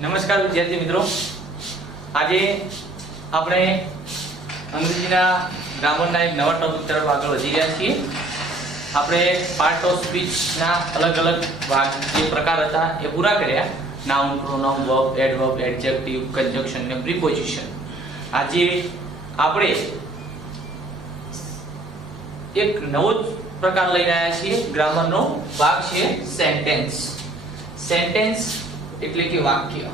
નમસ્કાર વિદ્યાર્થી મિત્રો, આજે આપણે અંગ્રેજીના ગ્રામરના એક નવા ટોપિક તરફ આગળ વધી રહ્યા છીએ. આપણે પાર્ટ ઓફ સ્પીચના અલગ અલગ ભાગ જે પ્રકાર હતા એ પૂરા કર્યા. Noun, pronoun, verb, adverb, adjective, conjunction અને પ્રીપોઝિશન. આજે આપણે એક નવો પ્રકાર લઈને આવ્યા છીએ. ગ્રામરનો ભાગ છે સેન્ટેન્સ. સેન્ટેન્સ એટલે કે વાક્ય.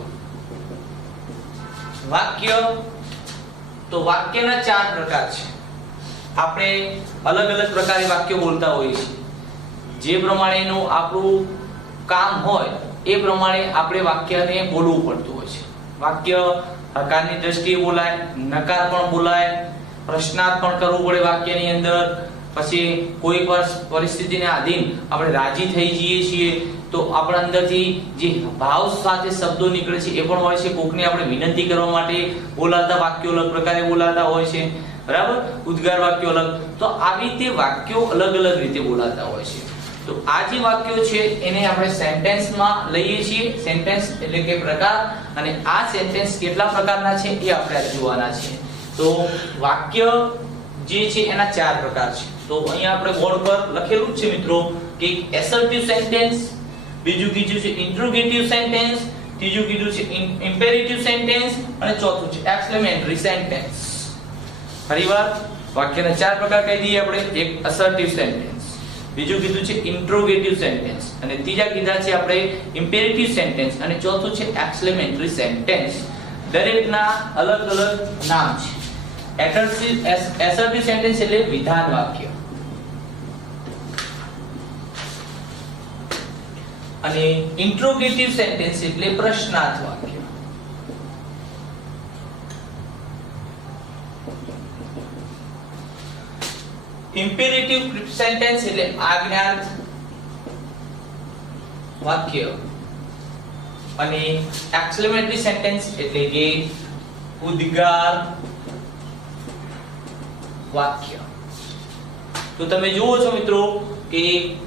વાક્ય તો વાક્યના ચાર પ્રકાર છે. આપણે અલગ અલગ પ્રકારે વાક્ય બોલતા હોઈએ છીએ. જે પ્રમાણેનું આપણું કામ હોય એ પ્રમાણે આપણે વાક્યને બોલવું પડતું હોય છે. વાક્ય હકારની દ્રષ્ટિએ બોલાય, નકાર પણ બોલાય, પ્રશ્નાર્થ પણ કરવું પડે વાક્યની અંદર. પછી કોઈ પણ પરિસ્થિતિને આધીન આપણે રાજી થઈ જઈએ છીએ તો આપણા અંદરથી જે ભાવ સાથે શબ્દો નીકળે છે એ પણ હોય છે. કોકને આપણે વિનંતી કરવા માટે બોલાતા વાક્યો અલગ પ્રકારે બોલાતા હોય છે, બરાબર. ઉદ્ગાર વાક્યો અલગ. તો આવી રીતે વાક્યો અલગ અલગ રીતે બોલાતા હોય છે. તો આ જે વાક્યો છે એને આપણે સેન્ટેન્સમાં લઈએ છીએ. સેન્ટેન્સ એટલે કે પ્રકાર, અને આ સેન્ટેન્સ કેટલા પ્રકારના છે એ આપણે જોવાના છે. તો વાક્ય જે છે એના ચાર પ્રકાર છે. તો અહીંયા આપણે બોર્ડ પર લખેલું છે મિત્રો કે એસર્ટિવ સેન્ટેન્સ, બીજું કીધું છે ઇન્ટ્રોગેટિવ સેન્ટેન્સ, ત્રીજું કીધું છે ઇમ્પેરેટિવ સેન્ટેન્સ, અને ચોથું છે એક્સક્લેમેટરી સેન્ટેન્સ. ફરીવાર વાક્યના ચાર પ્રકાર કહી દઈએ આપણે. એક અસર્ટિવ સેન્ટેન્સ, બીજું કીધું છે ઇન્ટ્રોગેટિવ સેન્ટેન્સ, અને ત્રીજા કીધા છે આપણે ઇમ્પેરેટિવ સેન્ટેન્સ, અને ચોથું છે એક્સક્લેમેટરી સેન્ટેન્સ. દરેકના અલગ અલગ નામ છે. એસર્ટિવ સેન્ટેન્સ એટલે વિધાન વાક્ય, અને ઇન્ટ્રોગેટિવ સેન્ટેન્સ એટલે પ્રશ્નાર્થ વાક્ય, ઇમ્પેરેટિવ સેન્ટેન્સ એટલે આજ્ઞાર્થ વાક્ય, અને એક્સક્લેમેટરી સેન્ટેન્સ એટલે કે ઉદ્ગાર વાક્ય. તો તમે જુઓ છો મિત્રો કે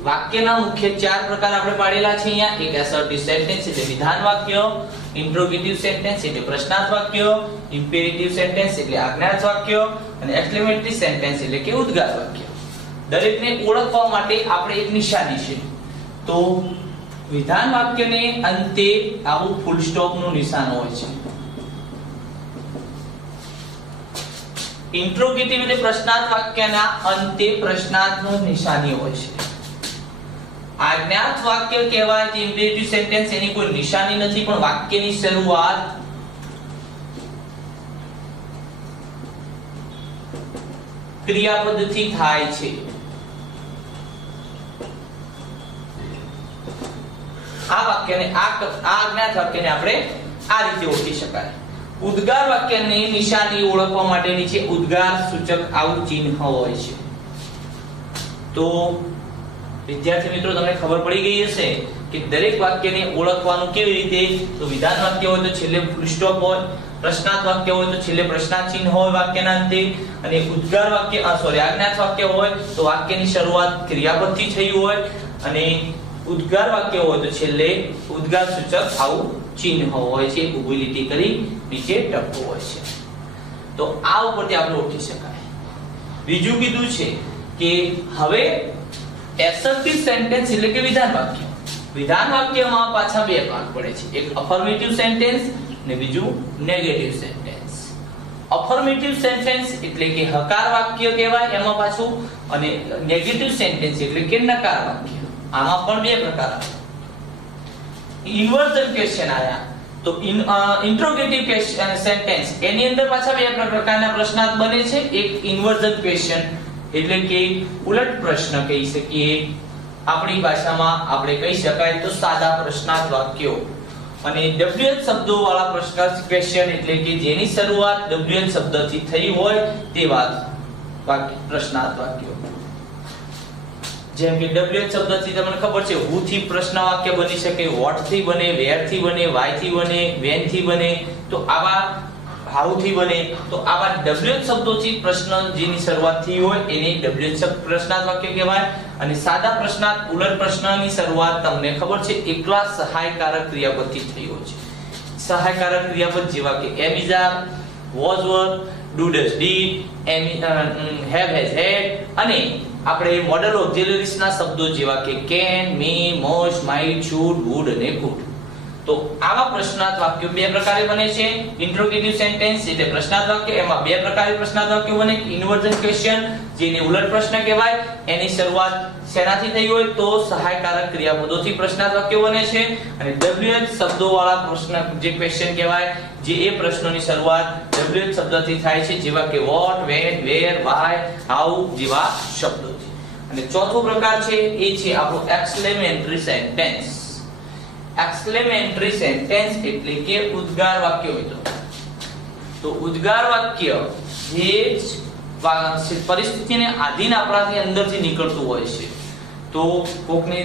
વાક્યના મુખ્ય ચાર પ્રકાર આપણે પાડેલા છે અહીંયા. એક એસર્ટિવ સેન્ટેન્સ એટલે વિધાન વાક્ય, ઇન્ટ્રોગેટિવ સેન્ટેન્સ એટલે પ્રશ્નાર્થ વાક્ય, ઇમ્પેરેટિવ સેન્ટેન્સ એટલે આજ્ઞાર્થ વાક્ય, અને એક્સક્લેમેટરી સેન્ટેન્સ એટલે કે ઉદ્ગાર વાક્ય. દરેકને ઓળખવા માટે આપણે એક નિશાની છે. તો વિધાન વાક્યને અંતે આવું ફૂલ સ્ટોપ નું નિશાન હોય છે. ઇન્ટ્રોગેટિવ એટલે પ્રશ્નાર્થ વાક્યના અંતે પ્રશ્નાર્થનું નિશાની હોય છે. આજ્ઞાર્થ વાક્ય કહેવાય તે ઇમ્પેરેટિવ સેન્ટેન્સ, એની કોઈ નિશાની નથી, પણ વાક્યની શરૂઆત ક્રિયાપદથી થાય છે. આ વાક્યને આ આજ્ઞાર્થ વાક્યને આપણે આ રીતે ઓળખી શકાય. ઉદ્ગાર વાક્યની નિશાની ઓળખવા માટેની છે ઉદ્ગાર સૂચક આવું ચિહ્ન હોય છે. તો વિદ્યાર્થી મિત્રો, તમને ખબર પડી ગઈ હશે કે દરેક વાક્યને ઓળખવાનું કેવી રીતે. તો વિધાન વાક્ય હોય તો છેલ્લે ફૂલ સ્ટોપ હોય, પ્રશ્નાર્થ વાક્ય હોય તો છેલ્લે પ્રશ્નાર્થ ચિહ્ન હોય વાક્યના અંતે, અને ઉદ્ગાર વાક્ય આજ્ઞાર્થ વાક્ય હોય તો વાક્યની શરૂઆત ક્રિયાપદથી થઈ હોય, અને ઉદ્ગાર વાક્ય હોય તો છેલ્લે ઉદ્ગાર સૂચક આવું ચિહ્ન હોય છે, ઊભી લીટી કરી નીચે ટપકો હોય છે. તો આ ઉપરથી આપણે ઓળખી શકાય. બીજું કીધું છે કે હવે એસર્ટિવ સેન્ટેન્સ એટલે કે વિધાન વાક્ય. વિધાન વાક્યમાં પાછા બે ભાગ પડે છે. એક અફર્મેટિવ સેન્ટેન્સ અને બીજું નેગેટિવ સેન્ટેન્સ. અફર્મેટિવ સેન્ટેન્સ એટલે કે હકાર વાક્ય કહેવાય એમાં પાછું, અને નેગેટિવ સેન્ટેન્સ એટલે કે નકાર વાક્ય. આમાં પણ બે પ્રકાર આવે. ઇન્વર્ઝન ક્વેશ્ચન આયા તો ઇન્ટ્રોગેટિવ સેન્ટેન્સ એની અંદર પાછા બે પ્રકારના પ્રશ્નાર્થ બને છે. એક ઇન્વર્ઝન ક્વેશ્ચન એટલે કે ઉલટ પ્રશ્ન કહી શકીએ. આપણી ભાષામાં આપણે કહી શકાય તો સાદા પ્રશ્નાર્થ વાક્યો. અને ડબલ્યુએચ શબ્દો વાળા પ્રશ્નાર્થ ક્વેશ્ચન એટલે કે જેની શરૂઆત ડબલ્યુએચ શબ્દથી થઈ હોય તેવા વાક્ય પ્રશ્નાર્થ વાક્યો. જેમ કે ડબલ્યુએચ શબ્દથી તમને ખબર છે હુ થી પ્રશ્ન વાક્ય બની શકે, વોટ થી બને, વેર થી બને, વાય થી બને, વેન થી બને. તો આવા હાઉ થી બને. તો આવા ડબલ્યુએચ શબ્દોથી પ્રશ્ન જેની શરૂઆત થઈ હોય એને ડબલ્યુએચ પ્રશ્નાર્થ વાક્ય કહેવાય. અને સાદા પ્રશ્નાર્થ ઉલટ પ્રશ્નની શરૂઆત તમને ખબર છે એકલા સહાયકારક ક્રિયાપદથી થઈ હોય છે. સહાયકારક ક્રિયાપદ જેવા કે am is are, was were, do does did, have has had અને આપણે મોડલ ઓક્સિલરીઝ ના શબ્દો જેવા કે can, may, must, might, should, would અને could. તો આવા પ્રશ્નાર્થ વાક્યો બે પ્રકારે બને છે. ઇન્ટ્રોગેટિવ સેન્ટેન્સ એટલે પ્રશ્નાર્થ વાક્ય, એમાં બે પ્રકારે પ્રશ્નાર્થ વાક્યો બને. ઇન્વર્ઝન ક્વેશ્ચન જેને ઉલટ પ્રશ્ન કહેવાય, એની શરૂઆત શેનાથી થઈ હોય તો સહાયકારક ક્રિયાપદોથી પ્રશ્નાર્થ વાક્યો બને છે. અને WH શબ્દોવાળા પ્રશ્ન જે ક્વેશ્ચન કહેવાય, જે એ પ્રશ્નોની શરૂઆત WH શબ્દથી થાય છે, જેવા કે what, when, where, why, how જેવા શબ્દોથી. અને ચોથો પ્રકાર છે એ છે આપણો એક્સક્લેમેટરી સેન્ટેન્સ. એક્સક્લેમેટરી સેન્ટેન્સ એટલે કે ઉદ્ગાર વાક્ય મિત્રો. તો ઉદ્ગાર વાક્ય જે પરિસ્થિતિને આધીન આપણાથી અંદરથી નીકળતું હોય છે. તો કોકને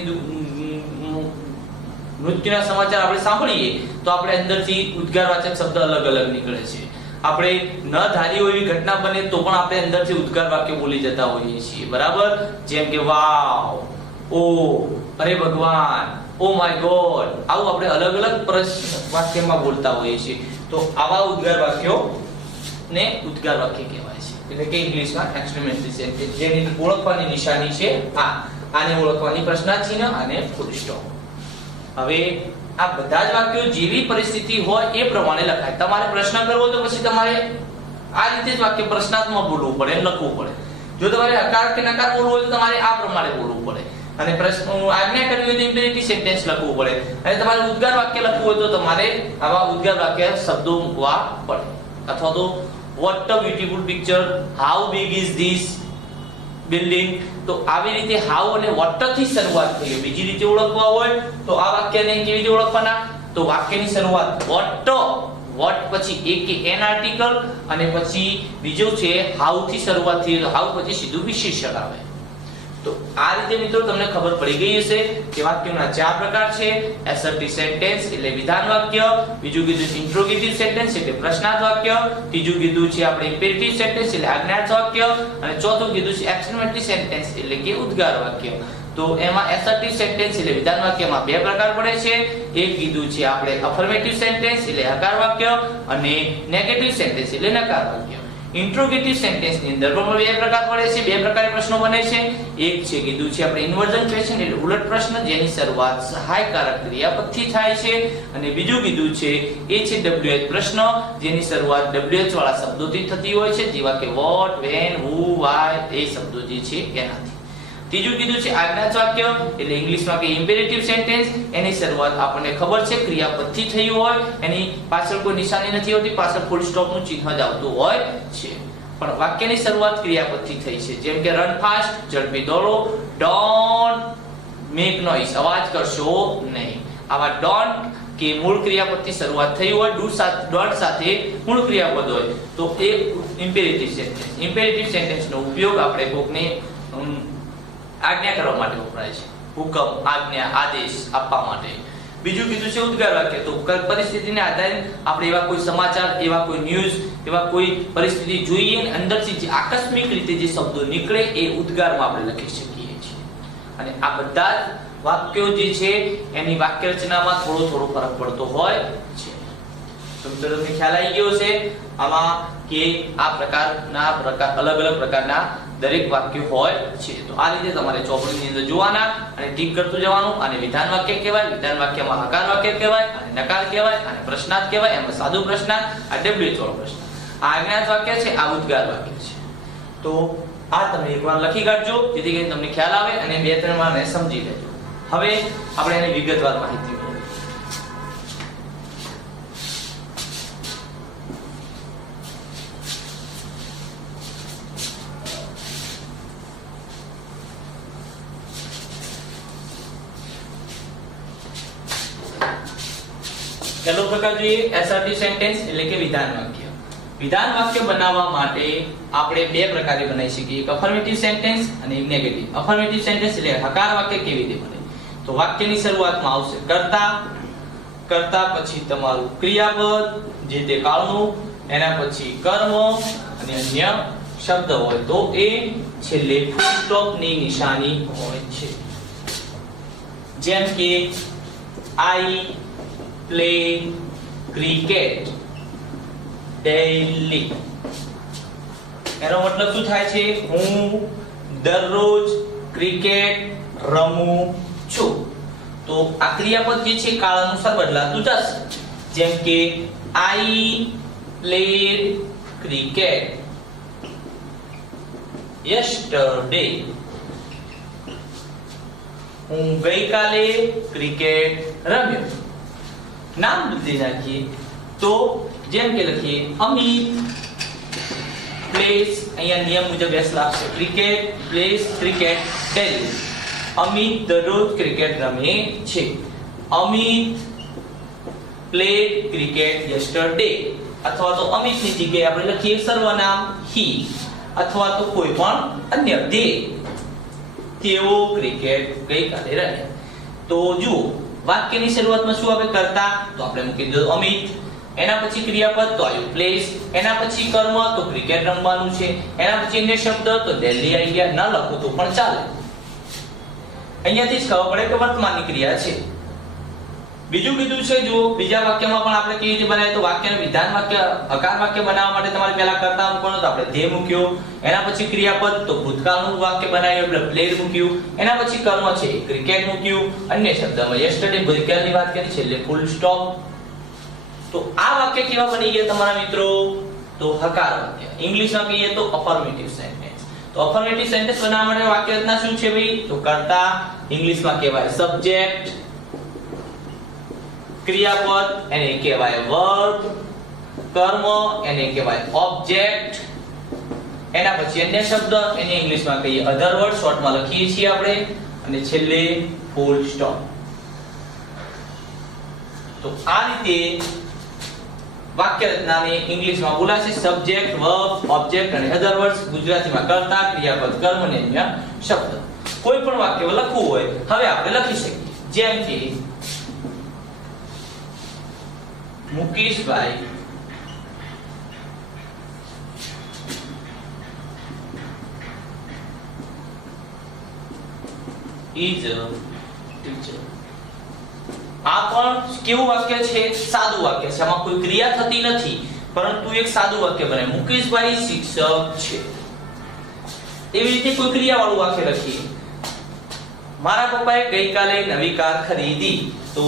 મૃત્યુના સમાચાર આપણે સાંભળીએ તો આપણે અંદરથી ઉદ્ગારવાચક શબ્દ અલગ અલગ નીકળે છે. આપણે ન ધારી હોય એવી ઘટના બને તો પણ આપણે અંદરથી ઉદ્ગાર વાક્ય બોલી જતા હોઈએ છીએ, બરાબર. જેમ કે વાવ, ઓ, અરે ભગવાન, ઓ માય ગોડ, આવું આપણે અલગ અલગ વાક્યમાં બોલતા હોઈએ છીએ. તો આવા ઉદ્ગાર વાક્યો ને ઉદ્ગાર વાક્ય કહેવાય છે. એટલે કે ઇંગ્લિશમાં એક્સક્લેમેટરી સેન્ટેન્સ. જેની ઓળખવાની નિશાની છે આને ઓળખવાની પ્રશ્નાર્થ ચિહ્ન અને ફૂલ સ્ટોપ. હવે આ બધા જ વાક્યો જેવી પરિસ્થિતિ હોય એ પ્રમાણે લખાય. તમારે પ્રશ્ન કરવો તો પછી તમારે આ રીતે જ વાક્ય પ્રશ્નાર્થમાં બોલવું પડે, લખવું પડે. જો તમારે હકાર કે નકાર બોલવું હોય તો તમારે આ પ્રમાણે બોલવું પડે. અને પ્રશ્ન આજ્ઞા કરવી હોય તો ઇમ્પેરેટિવ સેન્ટેન્સ લખવું પડે. અને તમારે ઉદ્ગાર વાક્ય લખવું હોય તો તમારે આવા ઉદ્ગાર વાક્ય શબ્દો મૂકવા પડે. અથવા તો what a beautiful picture, how big is this building. તો આવી રીતે how અને what થી શરૂઆત થઈ. બીજી રીતે ઓળખવા હોય તો આ વાક્યને કેવી રીતે ઓળખવાના? તો વાક્યની શરૂઆત what પછી એક કે એન આર્ટિકલ અને પછી બીજો છે how થી શરૂઆત થઈ. તો how પછી સીધું વિશેષણ આવે. તો આ રીતે મિત્રો તમને ખબર પડી ગઈ હશે કે વાક્યોના ચાર પ્રકાર છે. એસર્ટિવ સેન્ટેન્સ એટલે વિધાન વાક્ય, બીજું કીધું છે ઇન્ટ્રોગેટિવ સેન્ટેન્સ એટલે પ્રશ્નાર્થ વાક્ય, ત્રીજું કીધું છે આપણે ઇમ્પેરેટિવ સેન્ટેન્સ એટલે આજ્ઞાર્થ વાક્ય, અને ચોથું કીધું છે એક્સક્લેમેટરી સેન્ટેન્સ એટલે કે ઉદ્ગાર વાક્ય. તો એમાં એસર્ટિવ સેન્ટેન્સ એટલે વિધાન વાક્યમાં બે પ્રકાર પડે છે. એક કીધું છે આપણે અફર્મેટિવ સેન્ટેન્સ એટલે હકાર વાક્ય અને નેગેટિવ સેન્ટેન્સ એટલે નકાર વાક્ય. ઇન્ટ્રોગેટિવ સેન્ટેન્સ ની અંદર પણ બે પ્રકાર પડે છે, બે પ્રકારે પ્રશ્નો બને છે. એક છે કીધું છે આપણે ઇન્વર્ઝન ક્વેશ્ચન એટલે ઉલટ પ્રશ્ન, જેની શરૂઆત સહાયકારક ક્રિયાપદથી થાય છે. અને બીજું કીધું છે એ છે WH પ્રશ્ન, જેની શરૂઆત WH વાળા શબ્દોથી થતી હોય છે, જેવા કે what, when, who, why એ શબ્દો જે છે એનાથી. ત્રીજું કીધું છે આજ્ઞાર્થ વાક્ય એટલે ઇંગ્લિશમાં કે ઇમ્પેરેટિવ સેન્ટેન્સ. એની શરૂઆત આપણને ખબર છે ક્રિયાપદથી થઈ હોય, એની પાછળ કોઈ નિશાની નથી હોતી, પાછળ ફૂલ સ્ટોપ નું ચિહ્ન જ આવતું હોય છે. પણ વાક્યની શરૂઆત ક્રિયાપદથી થઈ છે. જેમ કે રન ફાસ્ટ, ઝડપી દોડો, ડોન્ટ મેક નોઇઝ, અવાજ કરશો નહીં. આવા ડોન્ટ કે મૂળ ક્રિયાપદથી શરૂઆત થઈ હોય, ડોન્ટ સાથે મૂળ ક્રિયાપદ હોય તો એ ઇમ્પેરેટિવ સેન્ટેન્સ. ઇમ્પેરેટિવ સેન્ટેન્સનો ઉપયોગ આપણે કોકને આજ્ઞા કરવા માટે વપરાય છે. હુકમ, આજ્ઞા, આદેશ આપવા માટે. બીજું કીધું છે ઉદ્ગાર વાક્ય. તો પરિસ્થિતિને આધારે આપણે એવા કોઈ સમાચાર, એવા કોઈ ન્યૂઝ, એવા કોઈ પરિસ્થિતિ જોઈએ અને અંદરથી જે આકસ્મિક રીતે જે શબ્દો નીકળે એ ઉદ્ગારમાં આપણે લખી શકીએ છીએ. અને આ બધા જ વાક્યો જે છે એની વાક્ય રચનામાં થોડો ફરક પડતો હોય છે. તો તમને ખ્યાલ આવી ગયો છે આમાં કે આ પ્રકારના અલગ અલગ પ્રકારના દરેક વાક્ય હોય છે. તો આ રીતે તમારે ચોપડીની અંદર જોવાના અને ટીક કરતું જવાનું. અને વિધાન વાક્ય કહેવાય, વિધાન વાક્યમાં હકાર વાક્ય કહેવાય, અને નકાર કહેવાય, અને પ્રશ્નાર્થ કહેવાય. એમાં સાદું પ્રશ્નાર્થ, આ WH વાળો પ્રશ્ન. આ આજ્ઞાર્થ વાક્ય છે, આ ઉદ્ગાર વાક્ય છે. તો આ તમે એકવાર લખી કાઢજો જેથી કરીને તમને ખ્યાલ આવે અને બે ત્રણ વાર સમજી લેજો. હવે આપણે એની વિગતવાર માહિતી પહેલો પ્રકાર જોઈએ એસર્ટિવ સેન્ટેન્સ એટલે કે વિધાન વાક્ય. વિધાન વાક્ય બનાવવા માટે આપણે બે પ્રકારે બનાવી શકીએ, એક અફર્મેટિવ સેન્ટેન્સ અને એક નેગેટિવ. અફર્મેટિવ સેન્ટેન્સ એટલે હકાર વાક્ય કેવી રીતે બને? તો વાક્યની શરૂઆતમાં આવશે કર્તા, પછી તમારું ક્રિયાપદ જે તે કાળનું, એના પછી કર્મ અને અન્ય શબ્દ હોય તો એ છેલ્લે ફૂલ સ્ટોપ ની નિશાની હોય છે. જેમ કે I play ક્રિકેટ ડેઈલી. એનો મતલબ શું થાય છે? હું દરરોજ ક્રિકેટ રમું છું. તો આ ક્રિયાપદ જે છે કાળ અનુસાર બદલાતું જશે. જેમ કે આઈ પ્લેડ ક્રિકેટ યસ્ટરડે. હું ગઈકાલે ક્રિકેટ રમ્યો. નામ બદલી નાખીએ તો જેમ કે લખીએ અમિત પ્લેસ, અહીંયા નિયમ મુજબ એસ લાગશે. Cricket place cricket daily. Amit દરરોજ ક્રિકેટ રમે છે. Amit played cricket yesterday. અથવા તો અમિતની જગ્યાએ આપણે લખીએ સર્વનામ હી, અથવા તો કોઈ પણ અન્ય દે. તેઓ ક્રિકેટ ગઈકાલે રમ્યા. તો જુઓ વાક્યની શરૂઆતમાં શું આવે? કર્તા, તો આપણે મૂકી દીધું અમિત. એના પછી ક્રિયાપદ તો આવ્યું પ્લેસ. એના પછી કર્મ તો ક્રિકેટ રમવાનું છે. એના પછી અન્ય શબ્દ તો ડેલી આવી ગયા. ન લખો તો પણ ચાલે. અહીંયાથી જ ખબર પડે કે વર્તમાનની ક્રિયા છે. બીજું કીધું છે જો બીજા વાક્યમાં પણ આપણે કેવી રીતે બનાવીએ તો વાક્યનું વિધાન વાક્ય હકાર વાક્ય બનાવવા માટે તમારે પહેલા કર્તા મૂકવાનો, તો આપણે ધ્યેય મૂક્યો. એના પછી ક્રિયાપદ તો ભૂતકાળનું વાક્ય બનાવ્યું એટલે પ્લેડ મૂક્યું. એના પછી કર્મ છે ક્રિકેટ મૂક્યું. અન્ય શબ્દમાં યસ્ટરડે ભૂતકાળની વાત કરી છે એટલે ફૂલ સ્ટોપ. તો આ વાક્ય કેવા બની ગયા તમારા મિત્રો? તો હકાર વાક્ય. ઇંગ્લિશમાં કહીએ તો અફર્મેટિવ સેન્ટેન્સ. તો અફર્મેટિવ સેન્ટેન્સ બનાવવા માટે વાક્ય રચના શું છે ભાઈ? તો કર્તા, ઇંગ્લિશમાં કહેવાય સબ્જેક્ટ. ક્રિયાપદ એને કહેવાય વર્બ. કર્મ એને કહેવાય ઓબ્જેક્ટ. એના પછી અન્ય શબ્દ એને ઇંગ્લિશમાં કહીએ અધર વર્ડ, શોર્ટમાં લખીએ છીએ આપણે. અને છેલ્લે ફૂલ સ્ટોપ. તો આ રીતે વાક્ય રચનાને ઇંગ્લિશમાં બોલાશે સબ્જેક્ટ, વર્બ, ઓબ્જેક્ટ અને અધર વર્ડ્સ. ગુજરાતીમાં કર્તા, ક્રિયાપદ, કર્મ અને અન્ય શબ્દ. કોઈ પણ વાક્ય લખવું હોય હવે આપણે લખી શકીએ. જેમ કે મુકેશભાઈ is a teacher. આ પણ કેવું વાક્ય છે? સાદું વાક્ય છે. આમાં કોઈ ક્રિયા થતી નથી પરંતુ એક સાદું વાક્ય બને. મુકેશભાઈ શિક્ષક છે. એવી રીતે કોઈ ક્રિયાવાળું વાક્ય લખીએ. મારા પપ્પાએ ગઈકાલે નવી કાર ખરીદી. તો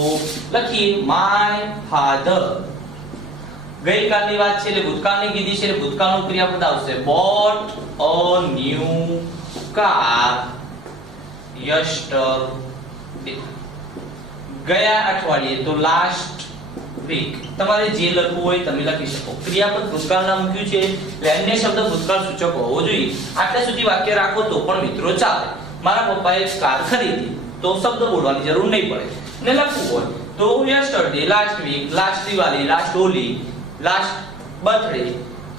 લખીએ માય ફાધર. ગઈકાલની વાત છે એટલે ભૂતકાળની કીધી છે એટલે ભૂતકાળનું ક્રિયાપદ આવશે bought a new car yesterday. ગયા અઠવાડિયે તો લાસ્ટ વીક. તમારે જે લખવું હોય તમે લખી શકો. ક્રિયાપદ ભૂતકાળના મૂક્યું છે એટલે અન્ય શબ્દ ભૂતકાળ સૂચક હોવો જોઈએ. આટલા સુધી વાક્ય રાખો તો પણ મિત્રો ચાલે. મારા પપ્પાએ કાર ખરીદી તો શબ્દ બોલવાની જરૂર નહીં પડે. ને લખવું હોય તો yesterday, last week, last Diwali, last Holi, last birthday.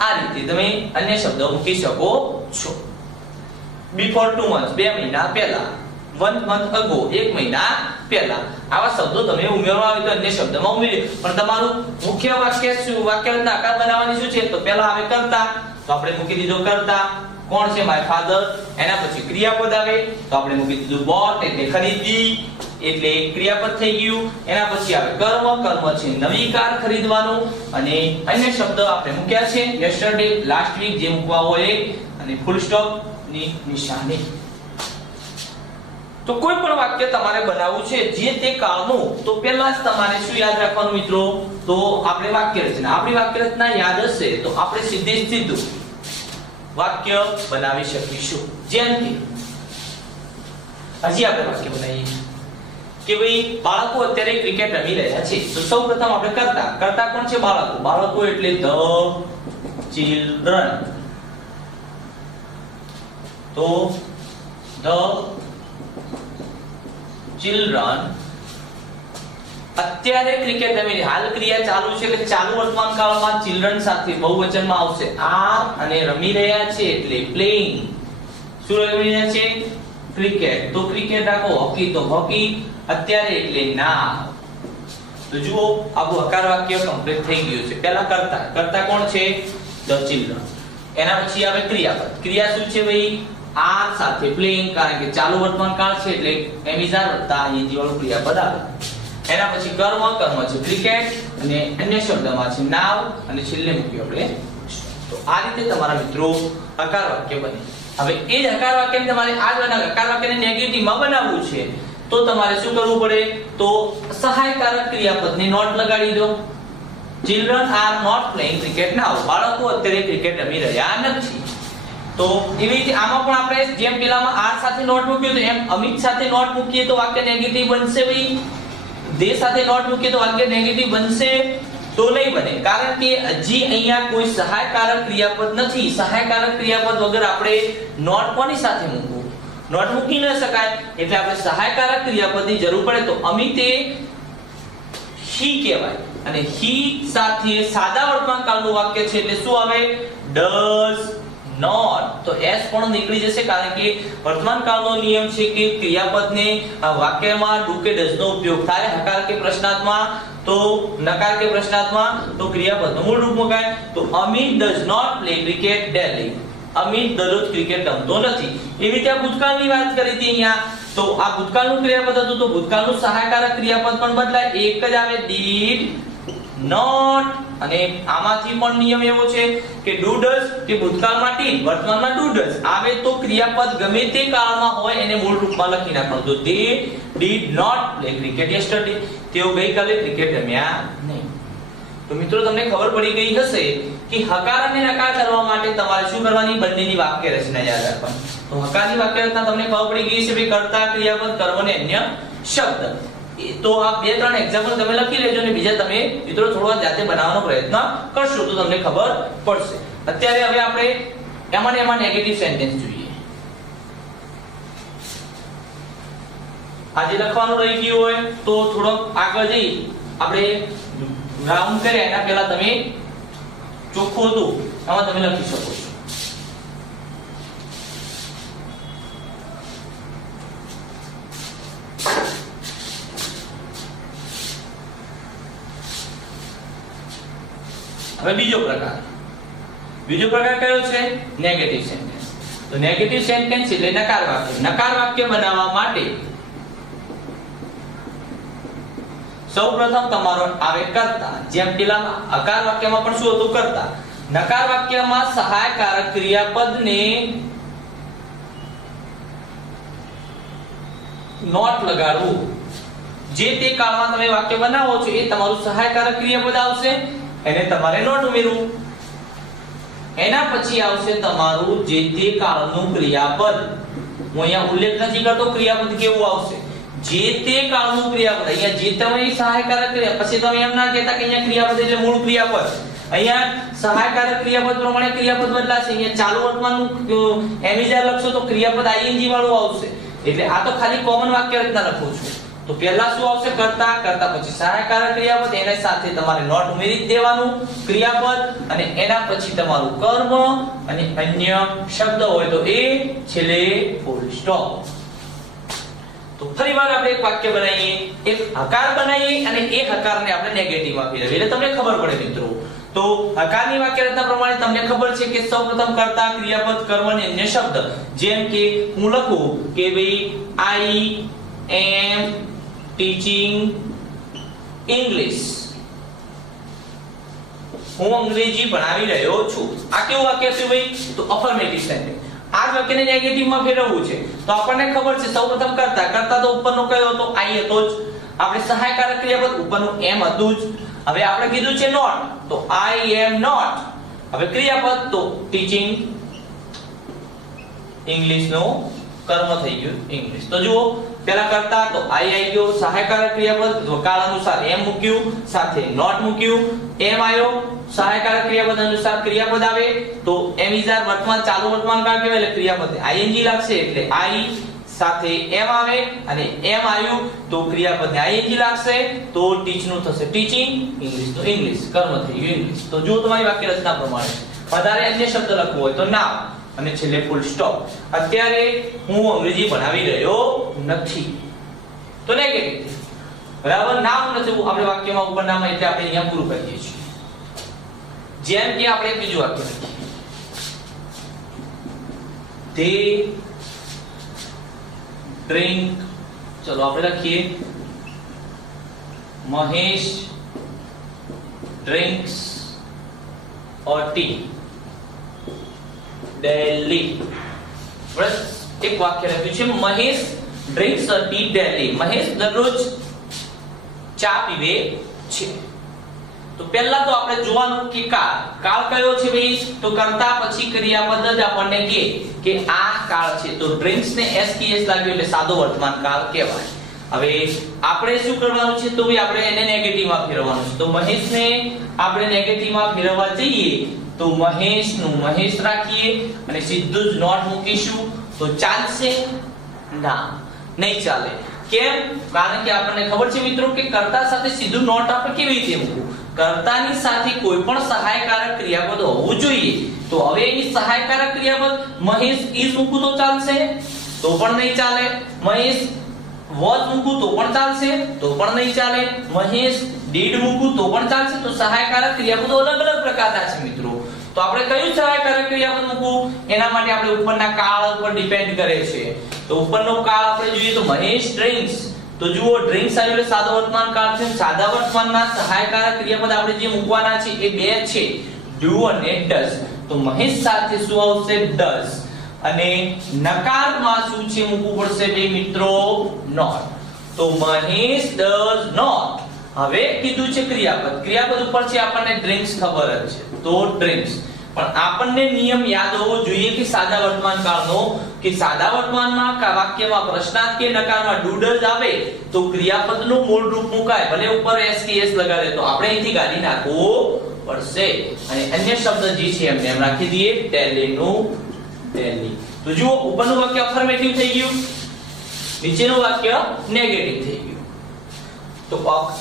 આ રીતે તમે અન્ય શબ્દો મૂકી શકો છો. બિફોર 2 months 2 મહિના પહેલા. 1 month ago 1 મહિના પહેલા. આવા શબ્દો તમે ઉમેરવા આવે તો અન્ય શબ્દમાં ઉમેરો. પણ તમારું મુખ્ય વાક્ય શું? વાક્ય રચના આકાર બનાવવાની શું છે? તો પહેલા આવે કર્તા, તો આપણે મૂકી દીધો કર્તા. કોણ છે? My father. એના પછી ક્રિયાપદ આવે તો આપણે મૂકી દીધું bought એટલે ખરીદી એટલે ક્રિયાપદ થઈ ગયું. એના પછી આવે કર્મ. કર્મ છે નવી કાર ખરીદવાનું. અને અન્ય શબ્દ આપણે મૂક્યા છે yesterday, last week જે મૂકવા હોય અને ફૂલ સ્ટોપ ની નિશાની. તો કોઈ પણ વાક્ય તમારે બનાવવું છે જે તે કાળનું, તો પહેલા જ તમારે શું યાદ રાખવાનું મિત્રો? તો આપણે વાક્ય રચના. આપણી વાક્ય રચના યાદ હશે તો આપણે સીધું વાક્ય બનાવી શકીશું. જેમ કે હજી આપણે વાક્ય બનાવીએ કે ભાઈ બાળકો અત્યારે ક્રિકેટ રમી રહ્યા છે. તો સૌપ્રથમ આપણે કર્તા કોણ છે? બાળકો. બાળકો એટલે ધ ચિલ્ડ્રન. તો ધ ચિલ્ડ્રન અત્યારે ક્રિકેટ રમી. હાલ ક્રિયા ચાલુ છે એટલે ચાલુ વર્તમાન કાળમાં ચિલ્ડ્રન સાથે બહુવચનમાં આવશે આર અને રમી રહ્યા છે એટલે પ્લેઇંગ. શું રમી રહ્યા છે? ક્રિકેટ. તો ક્રિકેટ રાખો. હોકી તો હોકી. અત્યારે એટલે ના. તો જુઓ આપણું હકાર વાક્ય કમ્પ્લીટ થઈ ગયું છે. પહેલા કર્તા કોણ છે? The children. એના પછી આવે ક્રિયાપદ. ક્રિયા શું છે ભાઈ? આર સાથે પ્લેઇંગ, કારણ કે ચાલુ વર્તમાન કાળ છે એટલે એમ ઇઝ આર વત્તા ing વાળું ક્રિયાપદ આવે. એના પછી કર્મ છે ક્રિકેટ અને અન્ય શબ્દમાં છે નાવ અને છેલ્લે મૂક્યું આપણે. તો આ રીતે તમારા મિત્રો હકાર વાક્ય બને. હવે એ જ હકાર વાક્યને તમારે આ જ હકાર વાક્યને નેગેટિવમાં બનાવવું છે તો તમારે શું કરવું પડે? તો સહાયકારક ક્રિયાપદની નોટ લગાડી દો. Children are not playing cricket now. બાળકો અત્યારે ક્રિકેટ રમી રહ્યા નથી. તો એવી રીતે આમાં પણ આપણે જેમ પેલામાં આર સાથે નોટ મૂક્યું તો એમ અમિત સાથે નોટ મૂકીએ તો વાક્ય નેગેટિવ બનશે ભાઈ. દે સાથે નોટ મૂકીએ તો વાક્ય નેગેટિવ બનશે તો નહીં બને, કારણ કે હજી અહીંયા કોઈ સહાયકારક ક્રિયાપદ નથી. સહાયકારક ક્રિયાપદ વગર આપણે નોટ કોની સાથે મૂકવું? નોટ મૂકી ન શકાય, એટલે આપણે સહાયકારક ક્રિયાપદની જરૂર પડે. તો અમિતે he કહેવાય અને he સાથે સાદા વર્તમાનકાળનું વાક્ય છે એટલે શું આવે? does not. તો s પણ નીકળી જશે, કારણ કે વર્તમાનકાળનો નિયમ છે કે ક્રિયાપદને વાક્યમાં do કે does નો ઉપયોગ થાય. હકાર કે પ્રશ્નાર્થમાં તો નકાર કે પ્રશ્નાર્થમાં તો ક્રિયાપદનું મૂળ રૂપ મુકાય. તો Amit does not play cricket daily. Amit દરરોજ ક્રિકેટ રમતો નથી. એવી રીતે આ ભૂતકાળની વાત કરી હતી અહીંયા. તો આ ભૂતકાળનું ક્રિયાપદ હતું તો ભૂતકાળનું સહાયકારક ક્રિયાપદ પણ બદલાય. એક જ આવે did not. અને આમાંથી પણ નિયમ એવો છે કે do does કે ભૂતકાળમાં did વર્તમાનમાં do does આવે તો ક્રિયાપદ ગમે તે કાળમાં હોય એને મૂળ રૂપમાં લખી નાખવાનું. તો they did not play cricket yesterday. તેઓ ગઈકાલે ક્રિકેટ રમ્યા નહીં. તો મિત્રો તમને ખબર પડી ગઈ હશે કે હકાર અને નકાર કરવા માટે તમારે શું કરવાની? બંનેની વાક્ય રચના યાદ રાખવાની. તો હકારની વાક્ય રચના તમને ખબર પડી ગઈ છે ભાઈ કર્તા, ક્રિયાપદ, કર્મ અને અન્ય શબ્દ. તો આ બે ત્રણ એક્ઝામ્પલ તમે લખી લેજો અને બીજા તમે મિત્રો થોડા જાતે બનાવવાનો પ્રયત્ન કરશો તો તમને ખબર પડશે. અત્યારે હવે આપણે એમાં નેગેટિવ સેન્ટેન્સ જોઈએ. આજે લખવાનું રહી ગયું હોય તો થોડોક આગળ જઈ આપણે રાઉન્ડ કર્યા એના પહેલા તમે ચોખ્ખું હતું આમાં તમે લખી શકો છો. હવે બીજો પ્રકાર કયો છે? Negative sentence. તો નેગેટિવ સેન્ટેન્સ એટલે નકાર વાક્ય. નકાર વાક્ય બનાવવા માટે સૌપ્રથમ તમારો આવે કર્તા. જેમ પેલા હકાર વાક્યમાં પણ શું હતું? કર્તા. નકાર વાક્યમાં સહાયકારક ક્રિયાપદને નોટ લગાડવું. જે તે કાળમાં તમે વાક્ય બનાવો છો એ તમારું સહાયકારક ક્રિયાપદ આવશે, એને તમારે નોટ ઉમેરવું. એના પછી આવશે તમારું જે તે કાળનું ક્રિયાપદ. હું અહીંયા ઉલ્લેખ નથી કરતો ક્રિયાપદ કેવું આવશે. જે તે કાળનું ક્રિયાપદ. અહીંયા જે તમે સહાયકારક ક્રિયા, પછી તમે એમ ના કહેતા કે અહીંયા ક્રિયાપદ એટલે મૂળ ક્રિયાપદ. અહીંયા સહાયકારક ક્રિયાપદ પ્રમાણે ક્રિયાપદ બદલાશે. અહીંયા ચાલુ વર્તમાનનું એમિઝાર લખશો તો ક્રિયાપદ ing વાળું આવશે. એટલે આ તો ખાલી કોમન વાક્ય રચના લખું છું. તો પહેલા શું આવશે? કર્તા. કર્તા પછી સહાયકારક ક્રિયાપદ, એના સાથે તમારે નોટ ઉમેરી દેવાનું ક્રિયાપદ, અને એના પછી તમારું કર્મ અને અન્ય શબ્દ હોય તો એ છેલ્લે ફૂલ સ્ટોપ. તો ફરીવાર આપણે એક વાક્ય બનાવીએ, એક હકાર બનાવીએ અને એ હકારને આપણે નેગેટિવમાં ફેરવીએ એટલે તમને ખબર પડે મિત્રો. તો હકારની વાક્ય રચના પ્રમાણે તમને ખબર છે કે સૌપ્રથમ કર્તા, ક્રિયાપદ, કર્મ અને અન્ય શબ્દ. જેમ કે હું લખું કે ભાઈ I am teaching English. હું અંગ્રેજી ભણાવી રહ્યો છું. આ કેવું વાક્ય છે ભાઈ? તો અફર્મેટિવ સેન્ટેન્સ. આ વાક્યને નેગેટિવમાં ફેરવવું છે તો આપણને ખબર છે સૌપ્રથમ કર્તા તો ઉપરનો કયો હતો? I હતો જ. આપણે સહાયકારક ક્રિયાપદ ઉપરનું am હતું જ. હવે આપણે કીધું છે નોટ તો I am not. હવે ક્રિયાપદ તો ટીચિંગ ઇંગ્લિશ નો કર્મ થઈ ગયું ઇંગ્લિશ. તો જુઓ પેલા કરતા તો I આવી ગયો, સહાયકારક ક્રિયાપદ કાળ અનુસાર m મૂક્યું, સાથે નોટ મૂક્યું, m આવ્યો, સહાયકારક ક્રિયાપદ અનુસાર ક્રિયાપદ આવે તો m ઇઝાર વર્તમાન ચાલુ વર્તમાન કાળ કહેવાય એટલે ક્રિયાપદ ing લાગશે એટલે I સાથે m આવે અને m આવ્યું તો ક્રિયાપદને ing લાગશે તો ટીચ નું થશે ટીચિંગ, ઇંગ્લિશ નું ઇંગ્લિશ, કર્મ થઈ ગયું ઇંગ્લિશ. તો જો તમારી વાક્ય રચના પ્રમાણે વધારે અન્ય શબ્દ લખવો હોય તો નામ અને છેલ્લે ફૂલ સ્ટોપ. અત્યારે હું અંગ્રેજી ભણાવી રહ્યો નથી તો નેગેટિવ. બરાબર, નામ નથી આપણે વાક્યમાં ઉપર નામ એટલે આપણે અહીંયા પૂરું કરીએ છીએ. જેમ કે આપણે બીજું વાક્ય લખીએ, they drink, ચલો આપણે લખીએ Mahesh drinks or tea daily. બસ એક વાક્ય લખ્યું છે Mahesh drinks a tea daily. Mahesh દરરોજ ચા પીવે છે. તો પહેલા તો આપણે જોવાનું કે કાળ કયો છે ભાઈ? તો કરતા પછી ક્રિયાપદ જ આપણને કે આ કાળ છે. તો ડ્રિંક્સ ને એસકેએસ લાગ્યું એટલે સાદો વર્તમાન કાળ કહેવાય. હવે આપણે શું કરવાનું છે? તો ભાઈ આપણે એને નેગેટિવ માં ફેરવવાનું છે. તો મહેશ ને આપણે નેગેટિવ માં ફેરવવા જઈએ તો મહેશ નું મહેશ રાખીએ અને સીધું જ નોટ મૂકીશું તો ચાલશે? ના, નહીં ચાલે. કેમ? કારણ કે આપણને ખબર છે મિત્રો કે કર્તા સાથે સીધું નોટ આપણે કેવી રીતે મૂકવું? કર્તાની સાથે કોઈ પણ સહાયકારક ક્રિયાપદ હોવું જોઈએ. તો હવે અહીં સહાયકારક ક્રિયાપદ મહેશ is મૂકું તો ચાલશે? તો પણ નહીં ચાલે. મહેશ was મૂકું તો પણ ચાલશે? તો પણ નહીં ચાલે. મહેશ did મૂકું તો પણ ચાલશે? તો સહાયકારક ક્રિયાપદો અલગ અલગ પ્રકારના છે મિત્રો. તો આપણે કયું સહાયકારક ક્રિયાપદ મૂકવું એના માટે આપણે ઉપરના કાળ ઉપર ડિપેન્ડ કરે છે. તો ઉપરનો કાળ આપણે જોઈએ તો મહેશ drinks. તો જુઓ ડ્રિંક્સ આવ્યું એટલે સાદો વર્તમાન કાળ છે. સાદા વર્તમાનના સહાયકારક ક્રિયાપદ આપણે જે મૂકવાના છે એ બે છે, do અને does. તો મહેશ સાથે શું આવશે? does. અને નકારમાં શું છે મૂકવું પડશે બે મિત્રો? not. તો મહેશ does not. હવે કીધું છે ક્રિયાપદ ઉપર છે આપણને ડ્રિંક્સ ખબર જ છે તો ડ્રિંક્સ. પણ આપણને નિયમ યાદ હોવો જોઈએ કે સાદા વર્તમાન કાળનો કે સાદા વર્તમાનમાં વાક્યમાં પ્રશ્નાર્થ કે નકારમાં do does આવે તો ક્રિયાપદનું મૂળ રૂપ મુકાય, ભલે ઉપર s કે s લગાડે તો આપણે અહીંથી કાઢી નાખવું પડશે અને અન્ય શબ્દ જે છે એમને એમ રાખી દઈએ daily નું daily. તો જુઓ ઉપરનું વાક્ય અફર્મેટિવ થઈ ગયું, નીચેનું વાક્ય નેગેટિવ થઈ ગયું. તો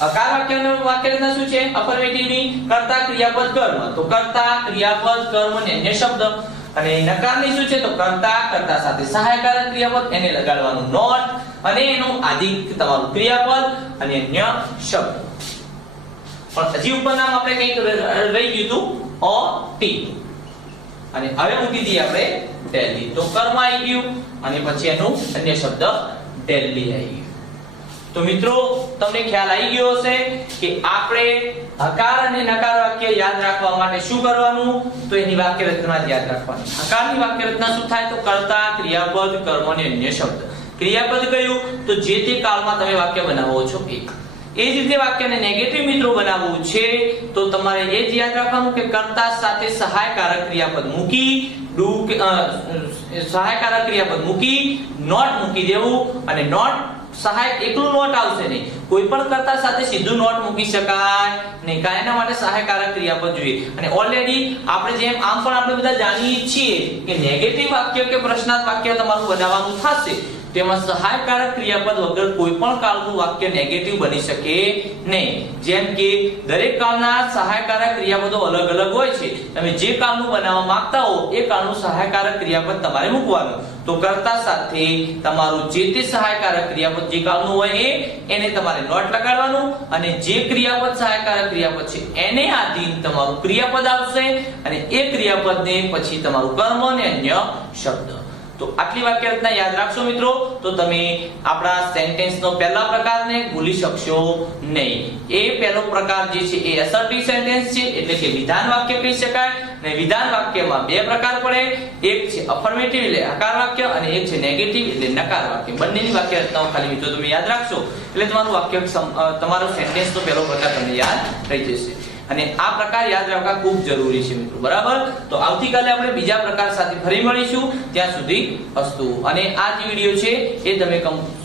અકાર વાક્યનું વાક્ય રચના શું છે? અફર્મેટિવ ની કર્તા ક્રિયાપદ કર્મ. તો કર્તા ક્રિયાપદ કર્મ ને અન્ય શબ્દ. અને નકારની શું છે? તો કર્તા સાથે સહાયકારક ક્રિયાપદ એને લગાડવાનું નોટ અને એનું આદિ તમારું ક્રિયાપદ અને અન્ય શબ્દ. પણ હજી ઉપર નામ આપણે કંઈક રહી ગયું હતું o t અને હવે મૂકી દઈએ આપણે daily. તો કર્મ આવી ગયું અને પછી એનું અન્ય શબ્દ daily આવી ગયું. તો મિત્રો તમને ખ્યાલ આવી ગયો હશે કે આપણે હકાર અને નકાર વાક્ય યાદ રાખવા માટે શું કરવાનું? તો એની વાક્ય રચના યાદ રાખવાની. હકારની વાક્ય રચના શું થાય? તો કર્તા ક્રિયાપદ કર્મ અને અન્ય શબ્દ. ક્રિયાપદ કયું? તો જે તે કાળમાં તમે વાક્ય બનાવો છો એક. એ જ રીતે વાક્યને નેગેટિવ મિત્રો બનાવવું છે તો તમારે એ જ યાદ રાખવાનું કે કર્તા સાથે સહાયકારક ક્રિયાપદ મૂકી સહાયકારક ક્રિયાપદ મૂકી નોટ મૂકી દેવું. અને નોટ સહાય એકલું નોટ આવશે નહીં, કોઈ પણ કર્તા સાથે સીધું નોટ મૂકી શકાય નહીં, કારણ એના માટે સહાયકારક ક્રિયાપદ જોઈએ. અને ઓલરેડી આપણે જેમ આમ પણ આપણે બધા જાણીએ છીએ કે નેગેટિવ વાક્ય કે પ્રશ્નાર્થ વાક્ય તમારું બનાવવાનું થશે તેમાં સહાયકારક ક્રિયાપદ વગર કોઈ પણ કાળનું વાક્ય નેગેટિવ બની શકે નહીં. જેમ કે દરેક કાળના સહાયકારક ક્રિયાપદો અલગ અલગ હોય છે. તમે જે કાળનું બનાવવા માંગતા હો એ કાળનું સહાયકારક ક્રિયાપદ તમારે મૂકવાનું. તો કર્તા સાથે તમારું જે તે સહાયકારક ક્રિયાપદ જે કાળનું હોય એને તમારે નોટ લગાડવાનું અને જે ક્રિયાપદ સહાયકારક ક્રિયાપદ છે એને આધીન તમારું ક્રિયાપદ આવશે અને એ ક્રિયાપદને પછી તમારું કર્મ અને અન્ય શબ્દ. તો આટલી વાક્ય રચના યાદ રાખશો મિત્રો તો તમે આપણા સેન્ટેન્સનો પહેલા પ્રકારને ભૂલી શકશો નહીં. એ પહેલો પ્રકાર જે છે એ એસર્ટિવ સેન્ટેન્સ છે એટલે કે વિધાન વાક્ય કહી શકાય. અને વિધાન વાક્યમાં બે પ્રકાર પડે, એક છે અફર્મેટિવ એટલે હકાર વાક્ય અને એક છે નેગેટિવ એટલે નકાર વાક્ય. બંનેની વાક્ય રચનાઓ ખાલી મિત્રો તમે યાદ રાખશો એટલે તમારું વાક્ય તમારો સેન્ટેન્સનો પહેલો પ્રકાર તમને યાદ રહી જશે. અને આ પ્રકાર યાદ રાખવા ખૂબ જરૂરી છે મિત્રો, બરાબર? તો આવતીકાલે આપણે બીજા પ્રકાર સાથે ફરી મળીશું. ત્યાં સુધી અસ્તુ. અને આ જે વિડિયો છે એ તમે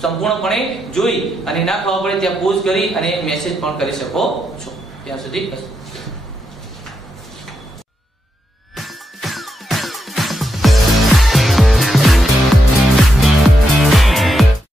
સંપૂર્ણપણે જોઈ અને ના ખબર પડે ત્યાં પોઝ કરી અને મેસેજ પણ કરી શકો છો. ત્યાં સુધી અસ્તુ.